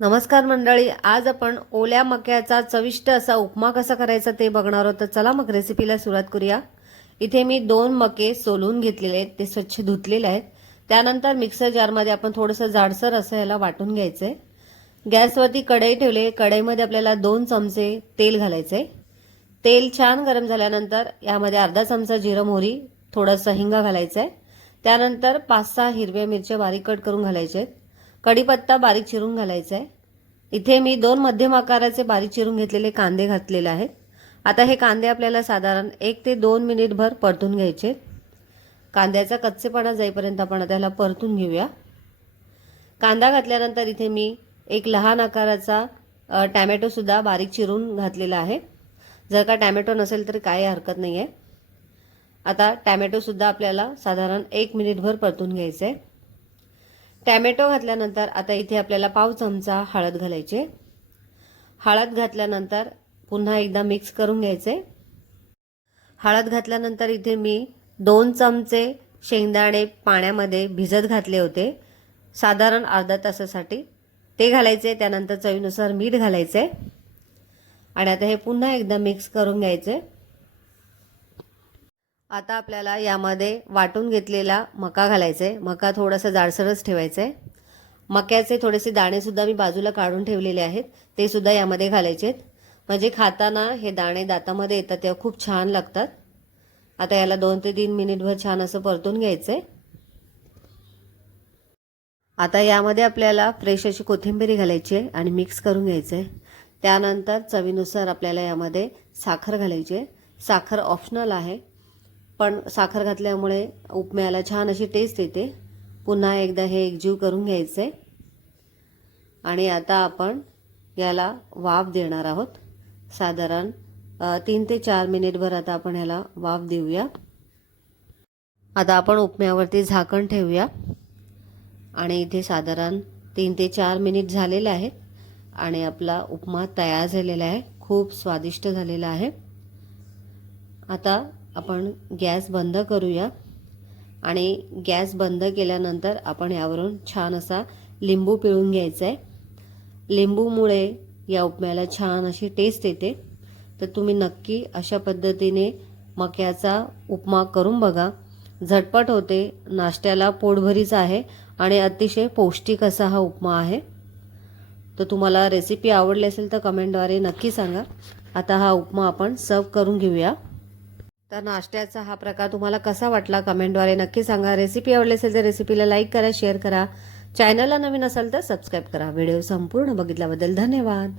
नमस्कार मंडळी आज आपण ओल्या मक्याचा चविष्ट असा उपमा कसा करायचा ते बघणार आहोत. तर चला मग रेसिपीला सुरुवात करूया. इथे मी दोन मके सोलून घेतलेले आहेत ते स्वच्छ धुतलेले आहेत. त्यानंतर मिक्सर जारमध्ये आपण थोडंसं जाडसर असं ह्याला वाटून घ्यायचंय. गॅसवरती कढई ठेवले कढईमध्ये आपल्याला दोन चमचे तेल घालायचे तेल छान गरम झाल्यानंतर यामध्ये अर्धा चमचा जिरं मोहरी थोडंसं हिंगा घालायचं आहे त्यानंतर पाच सहा हिरव्या मिरच्या बारीक कट करून घालायच्या आहेत कढीपत्ता बारीक चिरून घालायचा आहे इथे मी दोन मध्यम आकाराचे बारीक चिरून घेतलेले कांदे घातलेले आहेत. आता हे कांदे आपल्याला साधारण एक ते दोन मिनिटभर परतून घ्यायचे. कांद्याचा कच्चेपणा जाईपर्यंत आपण त्याला परतून घेऊया. कांदा घातल्यानंतर इथे मी एक लहान आकाराचा टॅमॅटोसुद्धा बारीक चिरून घातलेला आहे. जर का टॅमॅटो नसेल तर काही हरकत नाही आहे आता टॅमॅटोसुद्धा आपल्याला साधारण एक मिनिटभर परतून घ्यायचं आहे टॅमॅटो घातल्यानंतर आता इथे आपल्याला पाव चमचा हळद घालायचे. हळद घातल्यानंतर पुन्हा एकदा मिक्स करून घ्यायचे. हळद घातल्यानंतर इथे मी दोन चमचे शेंगदाणे पाण्यामध्ये भिजत घातले होते. साधारण अर्धा तासासाठी ते घालायचे त्यानंतर चवीनुसार मीठ घालायचे. आणि आता हे पुन्हा एकदा मिक्स करून घ्यायचे. आता आपल्याला यामध्ये वाटून घेतलेला मका घालायचा मका थोडासा जाडसरच ठेवायचा आहे मक्याचे थोडेसे दाणेसुद्धा मी बाजूला काढून ठेवलेले आहेत. ते सुद्धा यामध्ये घालायचे आहेत म्हणजे खाताना हे दाणे दातामध्ये येतात तेव्हा खूप छान लागतात. आता याला दोन ते तीन मिनिटभर छान असं परतून घ्यायचं आहे आता यामध्ये आपल्याला फ्रेश अशी कोथिंबीर घालायची आहे आणि मिक्स करून घ्यायचं आहे त्यानंतर चवीनुसार आपल्याला यामध्ये साखर घालायची आहे. साखर ऑप्शनल आहे. पण साखर घातल्यामुळे उपम्याला छान अशी टेस्ट येते. पुन्हा एकदा हे एकजीव करून घ्यायचं. आहे आणि आता आपण याला वाफ देणार आहोत. साधारण तीन ते चार मिनिटभर आता आपण ह्याला वाफ देऊया. आता आपण उपम्यावरती झाकण ठेवूया. आणि इथे साधारण तीन ते चार मिनिट झालेले आहेत. आणि आपला उपमा तयार झालेला आहे. खूप स्वादिष्ट झालेला आहे. आता आपण गॅस बंद करूया. आणि गॅस बंद केल्यानंतर आपण यावरून छान असा लिंबू पिळून घ्यायचा आहे लिंबूमुळे या उपम्याला छान अशी टेस्ट येते. तर तुम्ही नक्की अशा पद्धतीने मक्याचा उपमा करून बघा. झटपट होते नाश्त्याला पोटभरीचा आहे आणि अतिशय पौष्टिक असा हा उपमा आहे. तर तुम्हाला रेसिपी आवडली असेल तर कमेंटद्वारे नक्की सांगा. आता हा उपमा आपण सर्व करून घेऊया. तर नाश्त्याचा हा प्रकार तुम्हाला कसा वाटला कमेंटद्वारे नक्की सांगा. रेसिपी आवडली असेल तर रेसिपीला लाईक करा शेअर करा. चॅनलला नवीन असाल तर सबस्क्राईब करा. व्हिडिओ संपूर्ण बघितल्याबद्दल धन्यवाद.